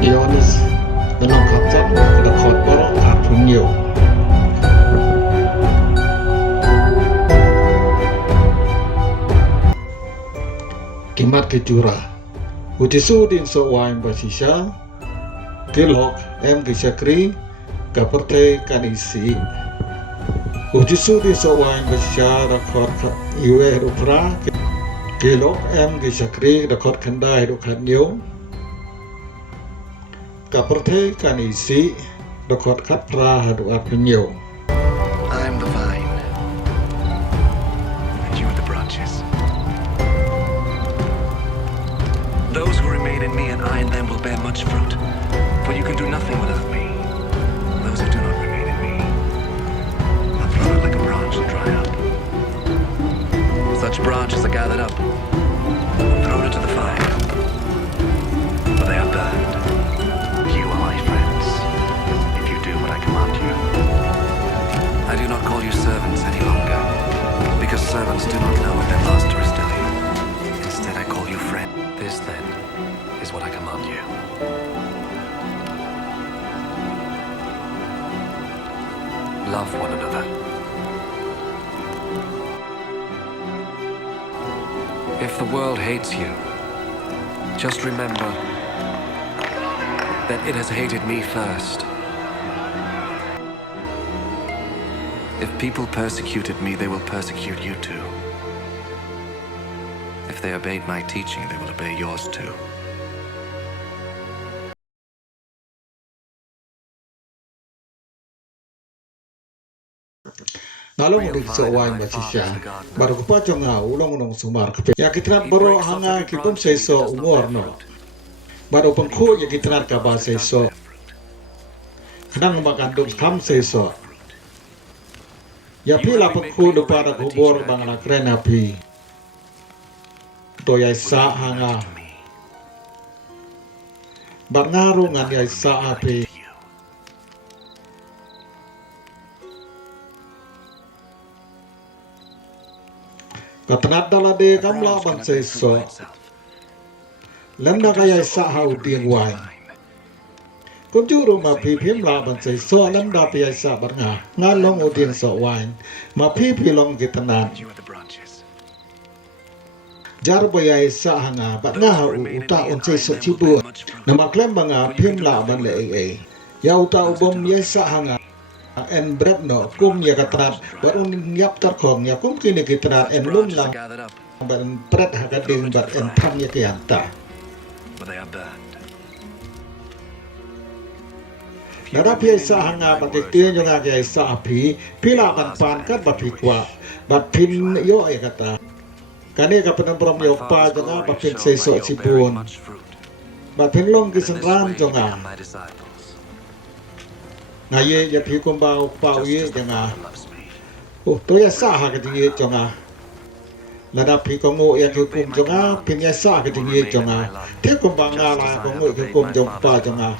Ioannis dalam khatan ada khotbah artinya kimat ke jura Jisu Bynrap bashisha kilok ke shakri ke pyrthei kan isih Jisu Bynrap bashisha rakot iwe rupra kilok ke shakri rakot kandai rukhanyo ke pyrthei kan isih rakot khatra hadu artinyo. I am the vine, and you are the branches. Those who remain in me and I in them will bear much fruit, for you can do nothing without me. Those who do not remain in me are thrown out like a branch and dry up. Such branches are gathered up and thrown into the fire, for they are burned. You are my friends, if you do what I command you. I do not call you servants any longer, because servants do not know what their master is doing. Instead, I call you friend. This, then, is what I command you. Love one another. If the world hates you, just remember that it has hated me first. If people persecuted me, they will persecute you too. If they obeyed my teaching, they will obey yours too. Nalong Diengsohwain bashisha baru kupacong ulong nong sumar ya kitrat baro hanga kipum seiso umur no baru pengku ya kitrat kaba seiso kadang makandung kam seiso ya pila pengku depan kubur bangala kren api to ya sa hanga bangarungan ya sa api katanat dalade kamla bansai so landa kaya sa hau Diengsohwain kunjuru ma pipim la bansai so landa pia sa barnga ngalong o Diengsohwain ma pipilong kitanat jar baya sa hanga barnga hau uta unsai so cibun nama klem banga pim la ban le ya uta ubom ya sa hanga en bread no kum ya katrat barun nyap tar khong ya kum kini kitrat en lum lang ban bread hakading bar en tham ya kianta nada pi sa hanga bakti jo nga ga sa api pila ban pan kat ba pikwa bat pin yo ya kata kane ka penan prom yo pa jo nga ba pin se so sipun bat pin long kisan jo nga ngaye ya pi kumbau pau ye janga to ya sa ha ka ye jonga lada pi kongo ya ku kum jonga pin ya sa ka ye jonga te kumbang ala kongo ku kum jong pa jonga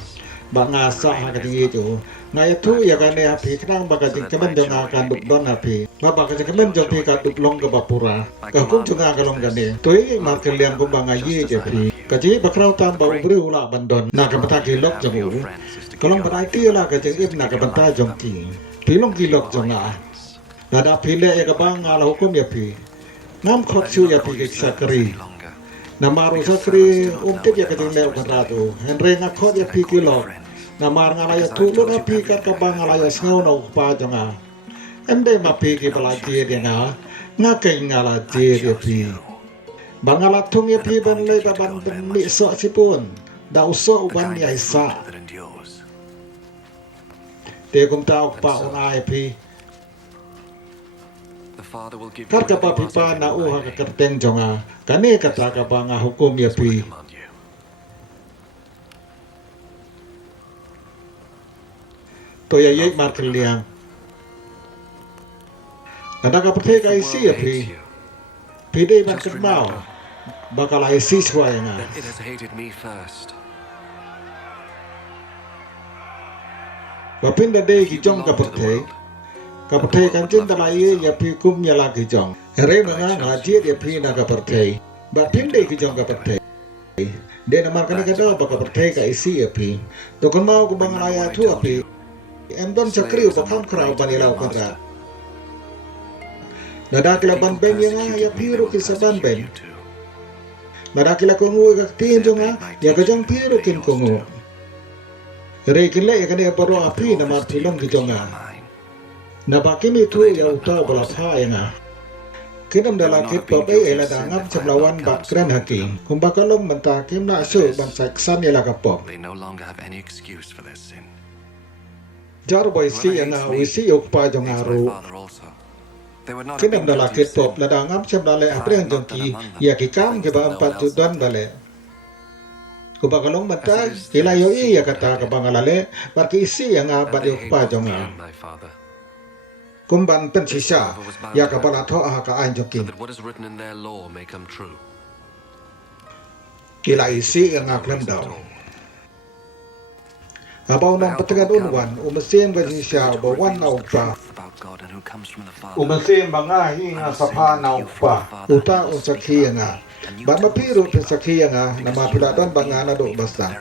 banga sa ha ka ye jo ngaye tu ya ka ne pi krang ba ka jing kemen jonga kan dup don ha pi ma ba ka jing kemen jong pi ka dup long ka bapura ka kum jonga ka long ka ne to ye mar ka liam kumbang ye je pi ka ji ba krau tam ba ubri ula bandon na ka mata ki lok jong kalau berai tiada kerja ini nak kebentar jongki, pilong kilok jonga, nada pilih ya kebang ala hukum ya pi, ngam khotsu ya pi shakri, nama ru shakri umtik ya kerja lewat ratu, henry ngakot ya pi kilok, nama ngala ya tu lu na pi kat kebang ala ya sengau na ukpa jonga, emde ma pi ki pelajir ya nga, ngakai ngala jir ya pi, bangala tung ya pi ban le ban mi sok sipun, da usok uban ya isa. Dia kum tahu pa unai pi kar ka pa pipa na uha ka kerteng jonga kane kata ka banga hukum ya pi to ya ye mar kliang kada ka pyrthei ka isih ya pi dei ban kermau bakal isih swayanga bapin da dei ki jong ka pyrthei kan cinta lai ya pi kum ya la ki jong re manga ngaji ya pi na ka pyrthei bapin dei ki jong ka pyrthei dia naman kani kada baka pyrthei ka isih api dokon mau ko bang laya tu api endon shakri ko kham khrau banilaw kontra nadakila ban ben yang ya piru kisaban ben nadakila kongu ka tin jonga ya ka jong piru kin kongu rekile ya kani paro api nama tulong ki jonga nabakimi tu ya uta bala pha yang Kinam dalam kitop ela dangam semlawan bat kren haki. Kumbakalong mentakim na su ban saksan ela kapop. They no longer have any excuse for their sin. Jar boy si yang wisi ukpa jong aru. Kinam dalam kitop la dangam semlale apreng jongki ya kikam ke ba 4 judan bale. Kumbakalong mentag kila yo ya kata ke bangalale barki isi yang bat ukpa jong aru. Kumban bashisha ya kapala tho ah ka an jokin kila isi yang aklem daw abaw nang patagan unwan umasim bashisha bawan na upa umasim banga hinga sapa na upa uta unsakhi nga ba mapiru sakhi nga na mapiladan banga na do basta